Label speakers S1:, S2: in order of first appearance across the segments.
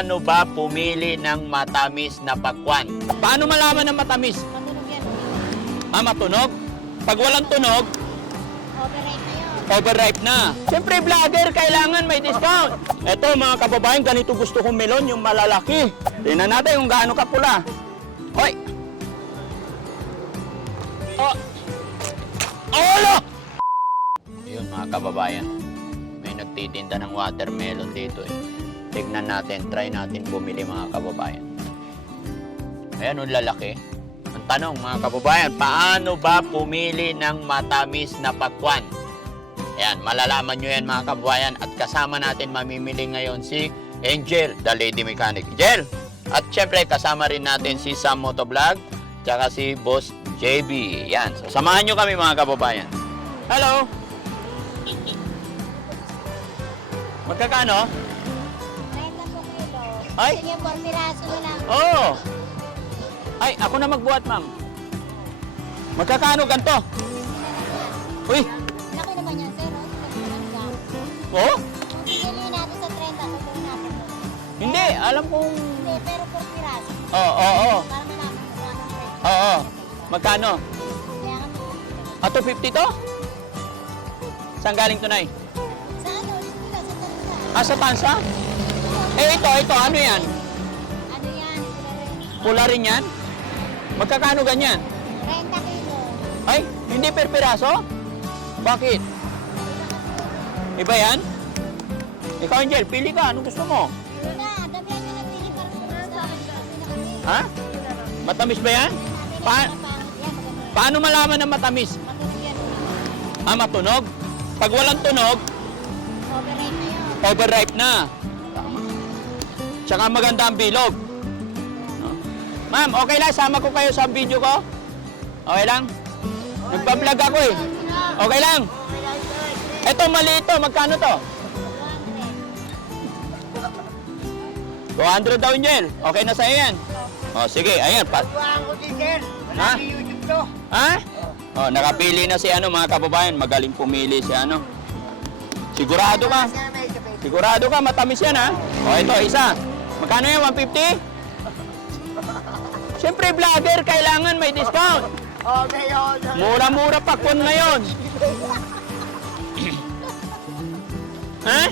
S1: paano ba pumili ng matamis na pakwan? Paano malaman ng matamis?
S2: Matunog yan.
S1: Ah, matunog? Pag walang tunog,
S2: Overrate na yun.
S1: overripe na. Siyempre, vlogger, kailangan may discount. Ito, mga kababayan, ganito gusto kong melon, yung malalaki. Tingnan natin kung gaano kapula. Hoy! Oh! Olo! Yun, mga kababayan. May nagtitinda ng watermelon dito eh. Tignan natin, try natin bumili mga kababayan. Ayan, ang lalaki. Ang tanong mga kababayan, paano ba pumili ng matamis na pakwan? Ayan, malalaman nyo yan mga kababayan at kasama natin mamimili ngayon si Angel, the lady mechanic. Angel! At syempre kasama rin natin si Sam Motovlog tsaka si Boss JB. Yan, so, samahan nyo kami mga kababayan. Hello! Magkakano?
S2: 30 po kilo.
S1: Ay!
S2: Niyo 4 piraso na lang.
S1: Oo! Ay, ako na magbuhat, ma'am. Magkakano ganto? Uy!
S2: Laki naman yan, sir. oh. Yan.
S1: Oh?
S2: Kung pipiliin natin sa 30, tutuloy natin.
S1: Hindi, alam kong...
S2: Hindi, pero 4 piraso.
S1: Oo, oo, oo.
S2: Para malaman kung anong rate.
S1: Oo. Magkano?
S2: Nga po.
S1: Ah, 250 to? Saan galing tunay?
S2: Sa ano, sa tansa.
S1: Ah, sa tansa? Eh, ito, ito, ano yan?
S2: Ano yan?
S1: Pula rin yan? Magkakano ganyan?
S2: 30 kilo.
S1: Ay, hindi per piraso? Bakit? Iba yan? Ikaw, Angel, pili ka. Anong gusto mo?
S2: Ano na, damihan nyo na pili para pumunta sa akin.
S1: Ha? Matamis ba yan? Pa-. Paano malaman na matamis? Ah, matunog? Pag walang tunog,
S2: Overrate na
S1: overripe na. Tsaka maganda ang bilog. No? Ma'am, okay lang, sama ko kayo sa video ko? Okay lang? Nagpa-vlog ako eh. Okay lang? Ito, maliit to. Magkano to? 200 daw, Angel. Okay na sa'yo yan. O, sige. Ayan. Pa
S3: Tuwaan ko din, sir. Wala
S1: Ha?
S3: sa YouTube to.
S1: ha? O, nakapili na si ano, mga kababayan. Magaling pumili si ano. Sigurado ka? Sigurado ka, matamis yan ha? O ito, isa. Magkano yan? 150? Siyempre, vlogger, kailangan may discount.
S3: Okay, okay.
S1: Mura-mura pakwan ngayon. ha?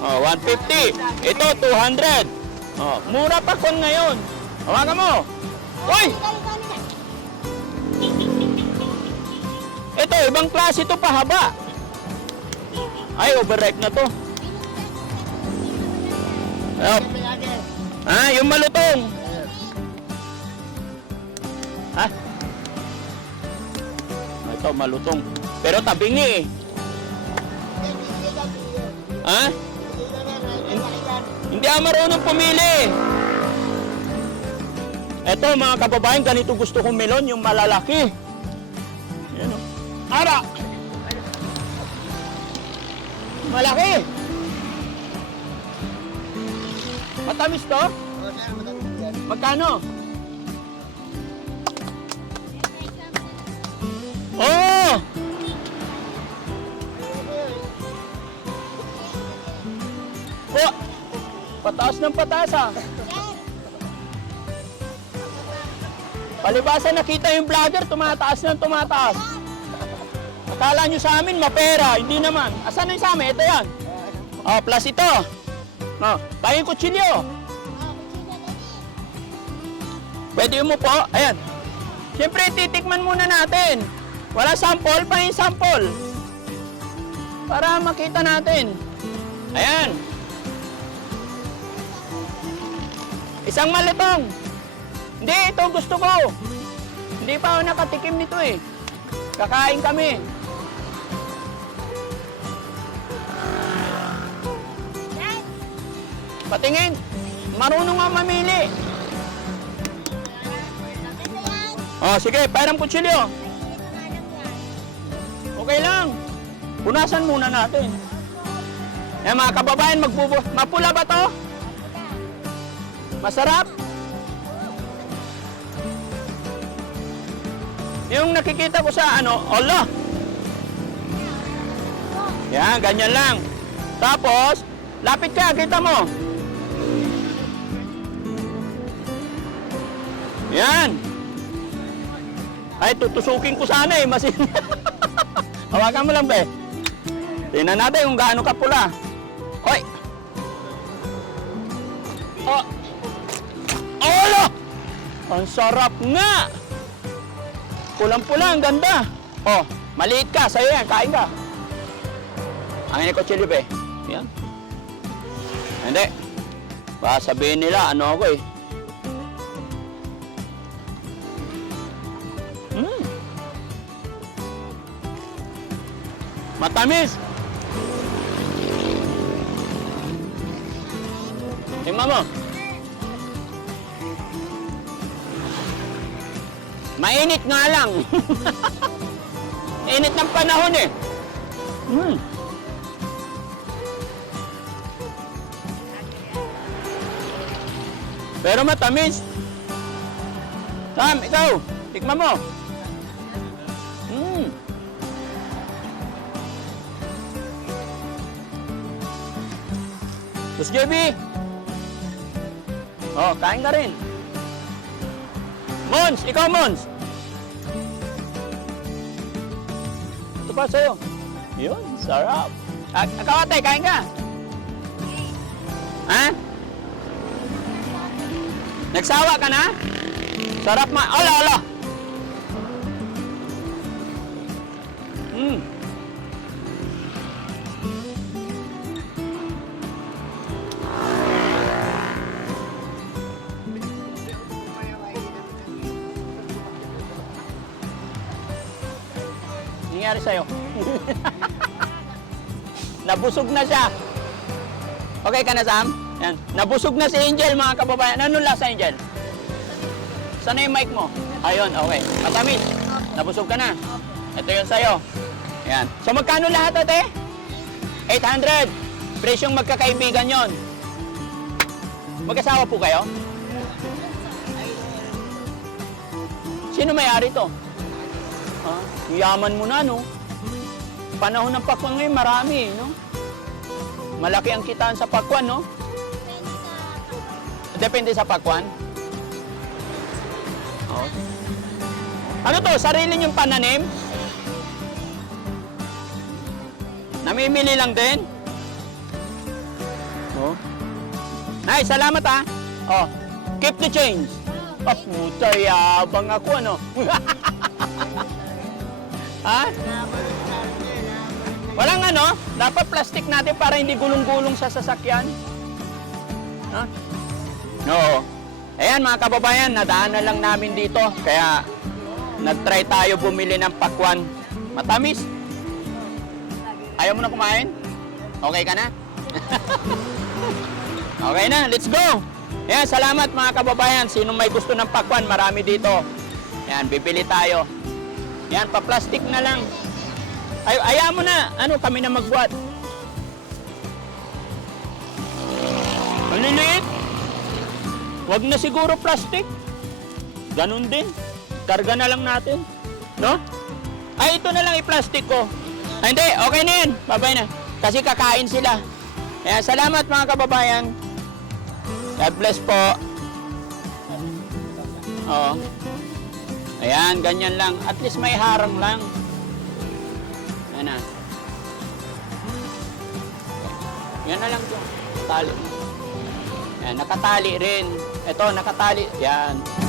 S1: O, 150. Ito, 200. O, mura pakwan ngayon. Hawakan mo. Uy! Ito, ibang klase ito pahaba. Ay, overripe na to. Ayun. Ah, yung malutong. Ha? Ito, malutong. Pero tabingi eh. Ha? Hindi ako marunong pumili. Ito, mga kababayan, ganito gusto kong melon, yung malalaki. Yan o. Ara! Malaki! Matamis to? Magkano? Oh! Oh! Pataas ng pataas ah. Palibasa nakita yung vlogger, tumataas ng tumataas. Akala nyo sa amin, mapera. Hindi naman. Asan yung sa amin? Ito yan. Oh, plus ito. Oh, tayo yung kutsilyo. Pwede mo po. Ayan. Siyempre, titikman muna natin. Wala sample, pa yung sample. Para makita natin. Ayan. Isang malutong. Hindi, ito gusto ko. Hindi pa ako nakatikim nito eh. Kakain kami. Patingin. Marunong nga mamili. Oh, sige, parang kutsilyo. Okay lang. Punasan muna natin. Eh mga kababayan, magbubo. Mapula ba to? Masarap? Yung nakikita ko sa ano, Allah. Yan, ganyan lang. Tapos, Lapit ka, kita mo. Yan. Ay, tutusukin ko sana eh. Masin. Hawakan mo lang, be. Tingnan natin kung gaano ka pula. Hoy! Oh! Olo! Ang sarap nga! Pulang-pula, ang ganda. Oh, maliit ka. Sa'yo yan, kain ka. Ang ini ko chili, be. Yan. Hindi. Baka sabihin nila, ano ako eh. Matamis. Tingnan mo. Mainit nga lang. Init ng panahon eh. Mm. Pero matamis. Sam, ikaw, tikman mo. Tapos JB. Oh, kain ka rin. Mons, ikaw Mons. Ito pa sa'yo. Yun, sarap. Ah, ikaw ate, kain ka. Ha? Nagsawa ka na? Sarap ma... Ala, ala! Mm. Nangyari sa'yo? Nabusog na siya. Okay ka na, Sam? Yan. Nabusog na si Angel, mga kababayan. Ano lasa, Angel? Saan na yung mic mo? Ayun, okay. Matamis. Nabusog ka na. Ito yun sa'yo. Yan. So, magkano lahat, ate? 800. Presyong magkakaibigan yon. Mag-asawa po kayo? Sino may-ari to? Ha? Yaman mo na, no? Panahon ng pakwan ngayon, marami, no? Malaki ang kitaan sa pakwan, no? Depende sa pakwan. Oh. Ano to? Sarili niyong pananim? Namimili lang din? Oh. Nay, salamat ah. Oh, keep the change. Oh, puta, yabang ako, ano? ha? Walang ano? Dapat plastic natin para hindi gulong-gulong sa sasakyan. Ha? Oo. Ayan mga kababayan, nadaan na lang namin dito. Kaya nag-try tayo bumili ng pakwan. Matamis. Ayaw mo na kumain? Okay ka na? okay na, let's go! Ayan, salamat mga kababayan. Sinong may gusto ng pakwan, marami dito. Ayan, bibili tayo. Ayan, pa-plastic na lang. Ay, aya mo na. Ano, kami na magbuhat. Maliliit. Huwag na siguro plastic. Ganun din. Karga na lang natin. No? Ay, ito na lang i-plastic ko. Ay, hindi. Okay na yan. Babay na. Kasi kakain sila. Ayan, salamat mga kababayan. God bless po. Oo. Ayan, ganyan lang. At least may harang lang. Yan na. Yan na lang to. Tali mo. Yan, nakatali rin. Ito, nakatali. Yan.